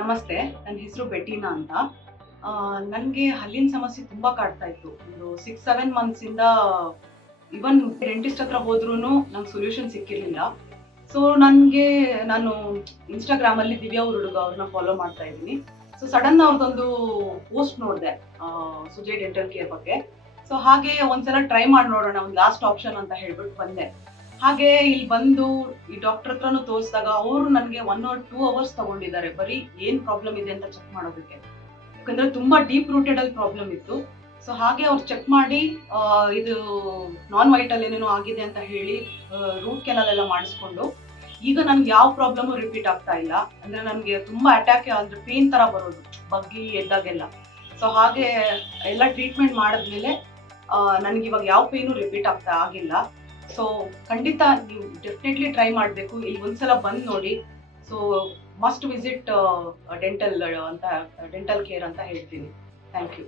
ನಮಸ್ತೆ. ನನ್ನ ಹೆಸರು ಬೆಟ್ಟಿನಾ ಅಂತ. ನನಗೆ ಹಲ್ಲಿನ ಸಮಸ್ಯೆ ತುಂಬಾ ಕಾಡ್ತಾ ಇತ್ತು. ಒಂದು 6-7 ಮಂತ್ಸಿಂದ ಈವನ್ ಡೆಂಟಿಸ್ಟ್ ಹತ್ರ ಹೋದ್ರೂನು ನಂಗೆ ಸೊಲ್ಯೂಷನ್ ಸಿಕ್ಕಿರ್ಲಿಲ್ಲ. ಸೊ ನಾನು ಇನ್‌ಸ್ಟಾಗ್ರಾಮಲ್ಲಿ ದಿವ್ಯಾ ಹುಡುಗ ಅವ್ರನ್ನ ಫಾಲೋ ಮಾಡ್ತಾ ಇದ್ದೀನಿ. ಸೊ ಸಡನ್ ಅವ್ರದ್ದೊಂದು ಪೋಸ್ಟ್ ನೋಡಿದೆ ಸುಜಯ್ ಡೆಂಟಲ್ ಕೇರ್ ಬಗ್ಗೆ. ಸೊ ಹಾಗೆ ಒಂದ್ಸಲ ಟ್ರೈ ಮಾಡಿ ನೋಡೋಣ, ಒಂದು ಲಾಸ್ಟ್ ಆಪ್ಷನ್ ಅಂತ ಹೇಳ್ಬಿಟ್ಟು ಬಂದೆ. ಹಾಗೆ ಇಲ್ಲಿ ಬಂದು ಈ ಡಾಕ್ಟರ್ ಹತ್ರನೂ ತೋರಿಸಿದಾಗ ಅವರು ನನಗೆ 1 ಆರ್ 2 ಅವರ್ಸ್ ತಗೊಂಡಿದ್ದಾರೆ ಬರೀ ಏನ್ ಪ್ರಾಬ್ಲಮ್ ಇದೆ ಅಂತ ಚೆಕ್ ಮಾಡೋದಕ್ಕೆ. ಯಾಕಂದ್ರೆ ತುಂಬಾ ಡೀಪ್ ರೂಟೆಡ್ ಅಲ್ಲಿ ಪ್ರಾಬ್ಲಮ್ ಇತ್ತು. ಸೊ ಹಾಗೆ ಅವ್ರು ಚೆಕ್ ಮಾಡಿ ಇದು ನಾನ್ ವೈಟಲ್ ಏನೇನೋ ಆಗಿದೆ ಅಂತ ಹೇಳಿ ರೂಟ್ ಕೆನಾಲ್ ಎಲ್ಲ ಮಾಡಿಸ್ಕೊಂಡು ಈಗ ನನ್ಗೆ ಯಾವ ಪ್ರಾಬ್ಲಮ್ ರಿಪೀಟ್ ಆಗ್ತಾ ಇಲ್ಲ. ಅಂದ್ರೆ ನನ್ಗೆ ತುಂಬಾ ಅಟ್ಯಾಕ್ ಅಂದ್ರೆ ಪೇನ್ ತರ ಬರೋದು ಬಗ್ಗಿ ಎದ್ದಾಗೆಲ್ಲ. ಸೊ ಹಾಗೆ ಎಲ್ಲ ಟ್ರೀಟ್ಮೆಂಟ್ ಮಾಡಿದ್ಮೇಲೆ ನನ್ಗೆ ಇವಾಗ ಯಾವ ಪೇನು ರಿಪೀಟ್ ಆಗ್ತಾ ಆಗಿಲ್ಲ. ಸೊ ಖಂಡಿತ ನೀವು ಡೆಫಿನೆಟ್ಲಿ ಟ್ರೈ ಮಾಡಬೇಕು. ಇಲ್ಲಿ ಒಂದ್ಸಲ ಬಂದು ನೋಡಿ. So must visit dental care ಅಂತ ಹೇಳ್ತೀನಿ. Thank you.